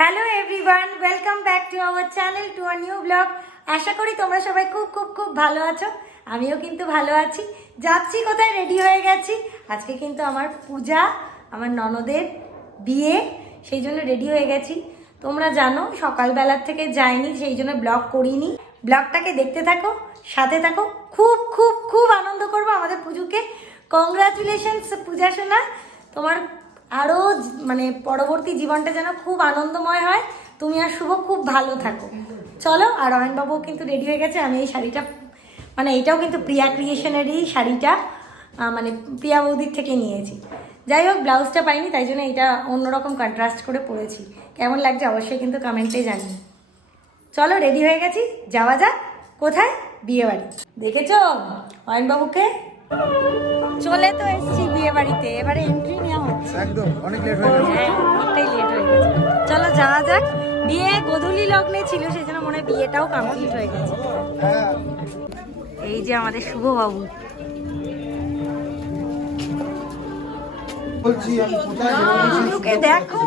Hello everyone, welcome back to our channel, to a new blog. আশা করি তোমরা সবাই খুব খুব খুব ভালো আছো। আমিও কিন্তু ভালো আছি। যাচ্ছি কোথায়, রেডি হয়ে গেছি। আজকে কিন্তু আমার পূজা, আমার ননদের বিয়ে, সেই জন্য রেডি হয়ে গেছি। তোমরা জানো সকালবেলার থেকে যাইনি, সেই জন্য ব্লগ করিনি। ব্লগটাকে দেখতে থাকো, সাথে থাকো। খুব খুব খুব আনন্দ করবো আমাদের পুজোকে। কংগ্রাচুলেশনস পূজা সোনা, তোমার আরও মানে পরবর্তী জীবনটা যেন খুব আনন্দময় হয়। তুমি আর শুভ খুব ভালো থাকো। চলো। আর অয়নবাবুও কিন্তু রেডি হয়ে গেছে। আমি এই শাড়িটা, মানে এটাও কিন্তু প্রিয়া ক্রিয়েশনেরই শাড়িটা, মানে প্রিয়া বৌদির থেকে নিয়েছি। যাই হোক, ব্লাউজটা পাইনি, তাই জন্য এটা অন্যরকম কন্ট্রাস্ট করে পরেছি। কেমন লাগছে অবশ্যই কিন্তু কমেন্টে জানি। চলো, রেডি হয়ে গেছি, যাওয়া যাক। কোথায়? বিয়ে বাড়ি। দেখেছ অয়নবাবুকে? চলে তো এসছি বিয়ে বাড়িতে, এবারে এন্ট্রি নেওয়া হচ্ছে। একদম অনেক লেট হয়ে গেছে। হ্যাঁ, অনেকটাই লেট হয়ে গেছে। চলো যাওয়া যাক। বিয়ে গোধূলি লগ্নে ছিল, সেই জন্য মনে হয় বিয়েটাও কমপ্লিট হয়ে গেছে। হ্যাঁ, এই যে আমাদের শুভবাবু। বলছি আমি কোথায় লোকে দেখো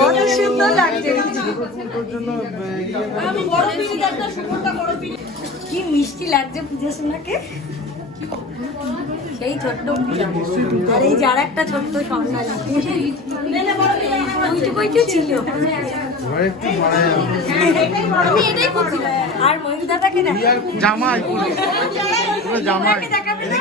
কত সুন্দর লাগছে। তোর জন্য কি মিষ্টি লাগছে পূজা সোনাকে। সেই ছোট্ট পূজা, আর এই যার একটা ছোট্ট সন্তান ওইটুকুইটু ছিল। ঘরে একটু মারা যাবে। আর ময়ূর দাদাকে দেখো, জামাই পুরো জামাই। দেখাবে না?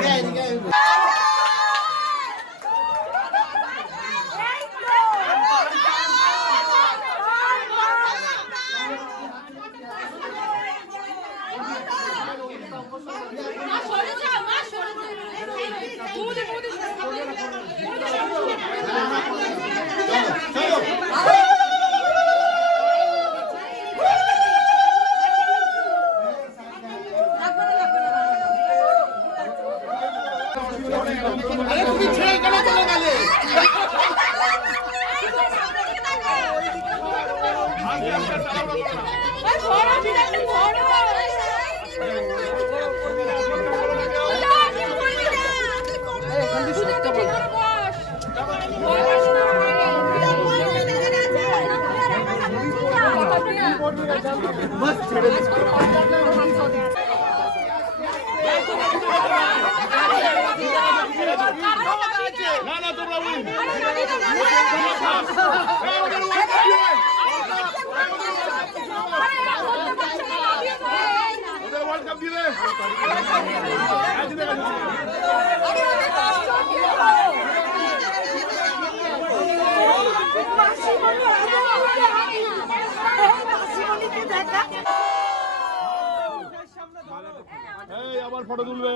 আবার ফটো তুলবে।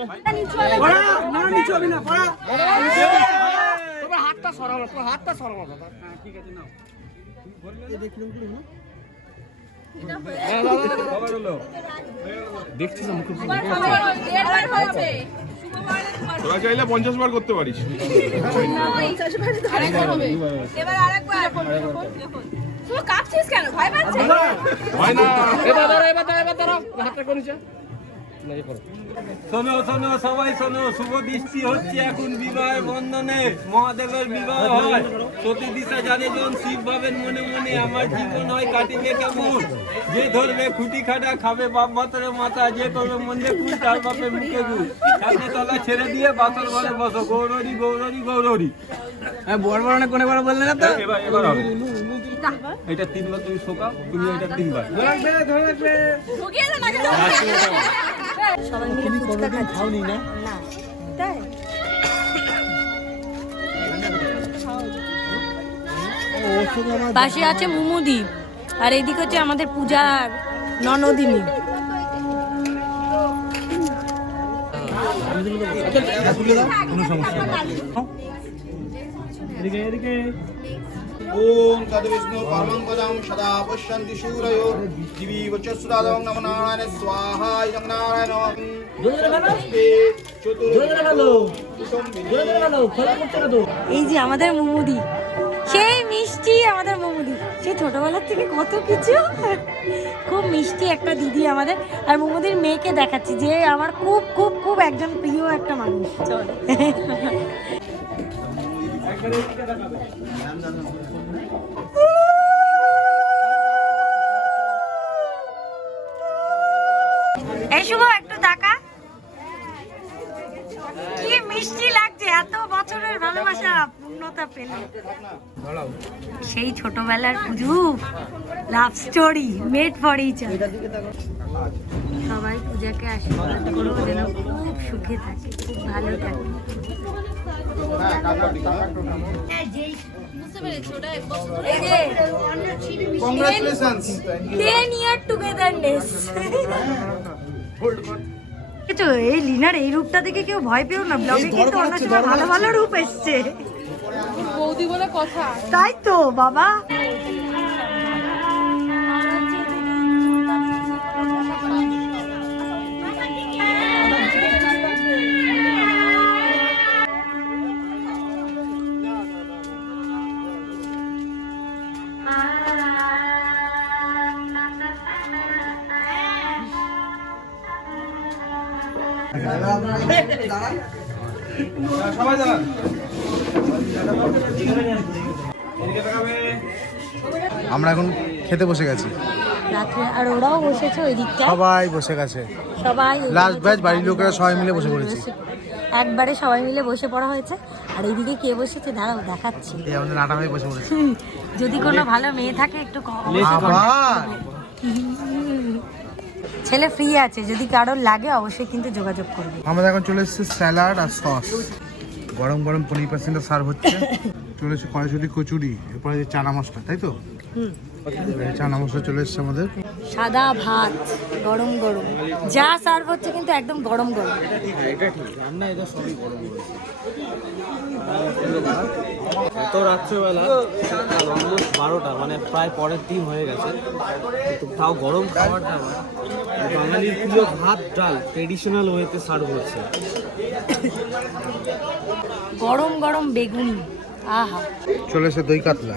তোমার হাতটা সরানো, তোমার হাতটা সরানো দাদা। ঠিক আছে, নাও। দেখছিস মুখে তোরা চাইলে 50 বার করতে পারিস। হয় না। শোনো শোনো সবাই শোনো, শুভ দৃষ্টি হচ্ছে এখন বিবাহ বন্ধনে। মহাদেবের বিবাহ হয়, সতী দিশা যাদের শিব ভাবেন মনে মনে, আমার জীবন হয় কাটিবে কেমন। যে ধরবে খুঁটি খাটা খাবে বাপ ভাতের মাথা, যে করবে মন্দিরে কুল তার বাপের মুখে গুল। সামনে তলা ছেড়ে দিয়ে বাসর ঘরে বসো, গৌরী গৌরী গৌরী। হ্যাঁ, বড় বড় অনেক কোনে বললে না তো। এবার হবে এটা 3 বার তুমি শোকাও, তুমি এটা 3 বার। সবাই মিলে ফুচকা খাচ্ছি। না তাই? পাশে আছে মুমুদি, আর এইদিকে হচ্ছে আমাদের পূজার ননদিনী। ओम तद्विष्णु परमं पदं सदा पश्यन्ति शूरयो दिवीव च सुरादं नमो नारायण स्वाहा इदं नारायण এই যে আমাদের মুমুদি, সেই মিষ্টি আমাদের মোমুদি, সেই ছোটবেলার থেকে কত কিছু। খুব মিষ্টি একটা দিদি আমাদের। আর মোমুদির মেয়েকে দেখাচ্ছি, যে আমার খুব খুব খুব একজন প্রিয় একটা মানুষ। চল এই শুভ একটু তাকা, কি মিষ্টি লাগছে, এত বছরের ভালোবাসা পূর্ণতা পেলে। সেই ছোটবেলার পুজো, love story made for each other. সবাই পূজাকে আশীর্বাদ করো যেন খুব সুখে থাকে, খুব ভালো থাকে। Congratulations. 10 year togetherness. কিছু এই লিনার এই রূপটা দেখে কেউ ভয় পেও না, ব্লগে কিন্তু অন্য সময় ভালো ভালো রূপ এসছে। বৌদি বলে কথা। তাই তো বাবা। আমরা এখন খেতে বসে গেছি, রাত্রে আর ওরাও বসেছে ওই দিকটা, সবাই বসে গেছে। সবাই লাস্ট ব্যাচ বাড়ির লোকেরা সবাই মিলে বসে পড়েছি। একবারে সবাই মিলে বসে পড়া হয়েছে। আর এইদিকে কে বসেছে দাঁড়াও দেখাচ্ছি। এই আমাদের নাটা হয়ে বসে পড়েছি। যদি কোনো ভালো মেয়ে থাকে একটু আবার ছেলে ফ্রি আছে, যদি কারোর লাগে অবশ্যই কিন্তু যোগাযোগ করবে। আমাদের এখন চলে এসেছে স্যালাড আর সস, গরম গরম 20% সার্ভ হচ্ছে। চলে এসেছে কড়াইশুঁটি কচুরি, এরপরে যে চানা মশলা, তাই তো চানা মশলা চলে এসেছে আমাদের। সাদা ভাত গরম গরম যা সার্ভ হচ্ছে কিন্তু একদম গরম গরম। এটা ঠিক, রান্না এটা সবই গরম করেছে। এত রাত্রেবেলা অলমোস্ট 12টা, মানে প্রায় পরের দিন হয়ে গেছে, কিন্তু তাও গরম খাবারটা বাঙালির প্রিয় ভাত ডাল ট্রেডিশনাল ওয়েতে সার্ভ হচ্ছে। গরম গরম বেগুনি, আহা। চলে এসেছে দই কাতলা,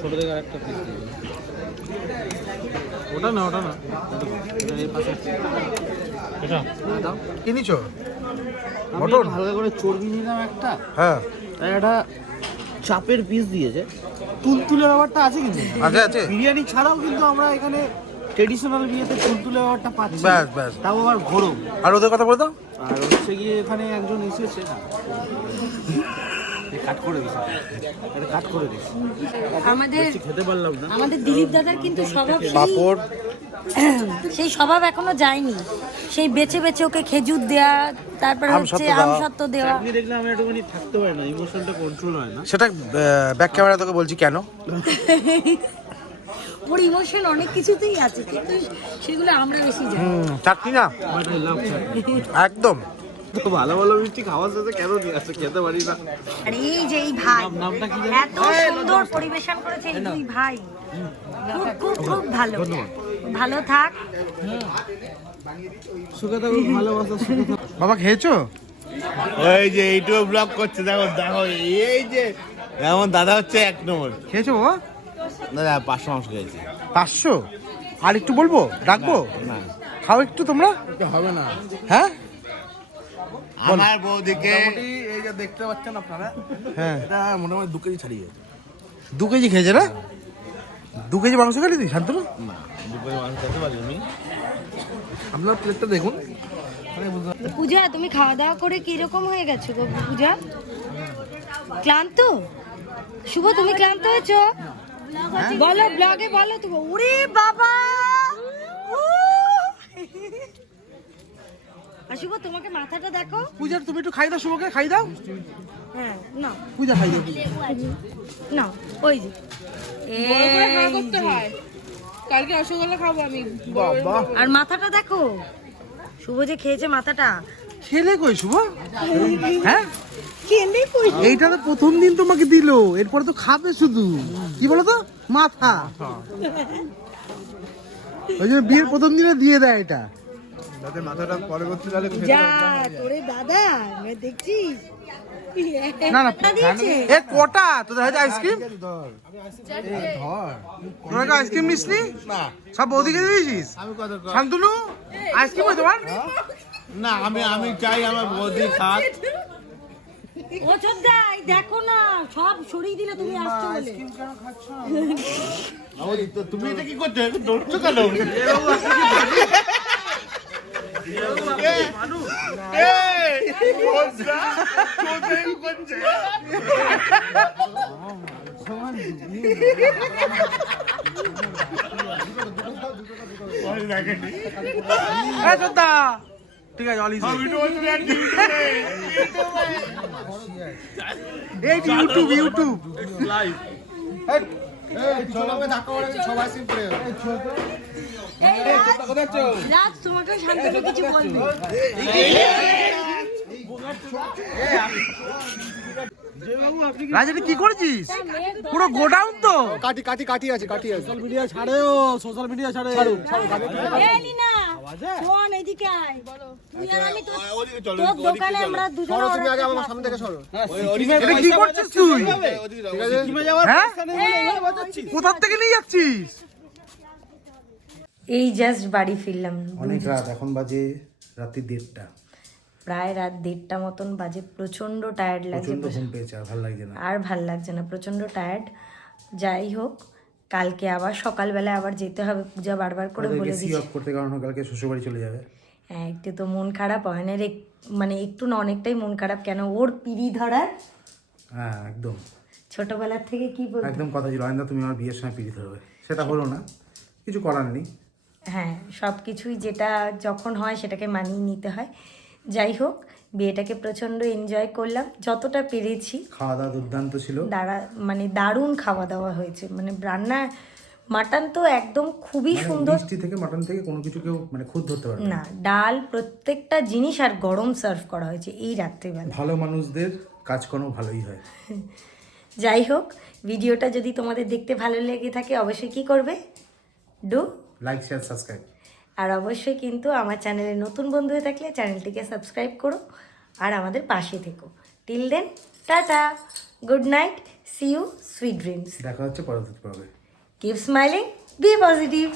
ছোট থেকে আরেকটা পিস দিবে। ওটা না এই পাশে এটা দাও। কি নিছো? আমি মটন? হালকা করে চর্বি নিলাম একটা, হ্যাঁ একটা চাপের পিস দিয়েছে। তুলতুলে ব্যাপারটা আছে কিন্তু, আছে। বিরিয়ানি ছাড়াও কিন্তু আমরা এখানে ট্রেডিশনাল বিয়েতে তুলতুলে ব্যাপারটা পাচ্ছি। ব্যাস ব্যাস। তাও আবার গরম। আর ওদের কথা বলে দাও। আর হচ্ছে গিয়ে এখানে একজন এসেছে না, কাট করে দিয়েছে, কাট করে দিয়েছে। আমাদের খেতে পারলাম না। আমাদের দিলীপ দাদার কিন্তু স্বভাব পাপড়, সেই স্বভাব এখনো যায়নি। সেই বেছে বেছে ওকে খেজুর দেয়া, তারপরে হচ্ছে আমসত্ত্ব দেওয়া। আপনি দেখলে আমি একটুখানি থাকতে পারি না, ইমোশনটা কন্ট্রোল হয় না। সেটা ব্যাক ক্যামেরা তোকে বলছি কেন। ওর ইমোশন অনেক কিছুতেই আছে, কিন্তু সেগুলো আমরা বেশি জানি। চাটনি না বাট আই লাভ চাটনি। একদম। তো ভালো ভালো মিষ্টি খাওয়ার সাথে কেন দিয়ে আছে, খেতে পারি না। আর এই যে এই ভাই নামটা কি জানি? এত সুন্দর পরিবেশন করেছে এই দুই ভাই, খুব খুব খুব ভালো। ভালো থাক। সুখে থাকুক, ভালোবাসা সুখে থাকুক। বাবা খেয়েছো? ওই যে এইটুকু ব্লগ করছে, দেখো দেখো এই যে এমন দাদা হচ্ছে 1 নম্বর। খেয়েছো বাবা? দাদা 500 মাংস খেয়েছি। 500? আর একটু বলবো, ডাকবো? না খাও একটু তোমরা। হবে না। হ্যাঁ আমার বৌদিকে এই যে দেখতে পাচ্ছেন আপনারা, হ্যাঁ এটা মোটামুটি 2 কেজি ছাড়িয়ে। 2 কেজি খেয়েছে না? 2 কেজি মাংস খেলি তুই শান্তনু? না 2 কেজি মাংস খেতে পারি আমি। আপনার প্লেটটা দেখুন। পূজা তুমি খাওয়া দাওয়া করে কিরকম হয়ে গেছো গো পূজা? ক্লান্ত? শুভ তুমি ক্লান্ত হয়েছো? বলো ব্লগে বলো তুমি। ওরে বাবা, আর শুভ তোমাকে মাথাটা দেখো। পূজা তুমি একটু খাই দাও, শুভকে খাই দাও। হ্যাঁ না পূজা খাই দাও। না ওই যে বড় করে খাওয়া করতে হয়। কালকে রসগোল্লা খাবো আমি। বাবা আর মাথাটা দেখো, শুভ যে খেয়েছে মাথাটা। খেলে কই শুভ? হ্যাঁ খেলে কই? এইটা তো প্রথম দিন তোমাকে দিলো, এরপরে তো খাবে শুধু। কি বলো তো, মাথা। ওই জন্য বিয়ের প্রথম দিনে দিয়ে দেয় এটা। যাতে মাথাটা পরবর্তীকালে যা তোরে দাদা আমি দেখছিস। না না দিয়েছে। এ কটা তোদের হাতে আইসক্রিম? তোরা কি আইসক্রিম নিসনি? না সব বৌদিকে দিয়েছিস? আমি কত শান্তনু আইসক্রিম হয় তোমার? না আমি চাই আমার বৌদি খাক। ও চোদ্দা দেখো না সব সরিয়ে দিলে তুমি আসছো বলে তুমি এটা কি করছো দৌড়ছো কেন ঠিক আছে অলি ইউটিউব রাজ তোমাকে শান্তনু কিছু বলবে রাজা কি করেছিস পুরো গোডাউন তো এলিনা শোন এদিকে আয় তুই আর আমি তোর দোকানে আমরা দুজন এটা কি করছিস তুই হ্যাঁ কোথা থেকে নিয়ে যাচ্ছিস এই জাস্ট বাড়ি ফিরলাম অনেক রাত এখন বাজে রাত্রি 1:30 প্রায় রাত 1:30 মতন বাজে প্রচন্ড টায়ার্ড লাগছে প্রচন্ড ঘুম পেয়েছে আর ভালো লাগছে না আর ভাল লাগছে না প্রচন্ড টায়ার্ড যাই হোক কালকে আবার সকালবেলা আবার যেতে হবে পূজা বারবার করে বলে সি দিচ্ছি অফ করতে কারণ কালকে শ্বশুরবাড়ি চলে যাবে হ্যাঁ একটু তো মন খারাপ অয়নের মানে একটু না অনেকটাই মন খারাপ কেন ওর পিড়ি ধরার হ্যাঁ একদম ছোটবেলার থেকে কি বলবো একদম কথা ছিল আইন্দা তুমি আমার বিয়ের সময় পিড়ি ধরবে সেটা হলো না কিছু করার নেই হ্যাঁ সব কিছুই যেটা যখন হয় সেটাকে মানিয়ে নিতে হয় যাই হোক বিয়েটাকে প্রচণ্ড এনজয় করলাম যতটা পেরেছি খাওয়া দাওয়া দুর্দান্ত ছিল মানে দারুণ খাওয়া দাওয়া হয়েছে মানে রান্না মাটন তো একদম খুবই সুন্দর মিষ্টি থেকে মাটন থেকে কোনো কিছু কেউ মানে খুদ ধরতে পারবে না না ডাল প্রত্যেকটা জিনিস আর গরম সার্ভ করা হয়েছে এই রাত্রিবেলা ভালো মানুষদের কাজকর্ম ভালোই হয় যাই হোক ভিডিওটা যদি তোমাদের দেখতে ভালো লেগে থাকে অবশ্যই কি করবে ডু লাইক শেয়ার সাবস্ক্রাইব আর অবশ্যই কিন্তু আমার চ্যানেলে নতুন বন্ধু হয়ে থাকলে চ্যানেলটিকে সাবস্ক্রাইব করো আর আমাদের পাশে থেকো till then tata good night see you sweet dreams দেখা হচ্ছে পরবর্তী পর্বে কিপ স্মাইলিং বি পজিটিভ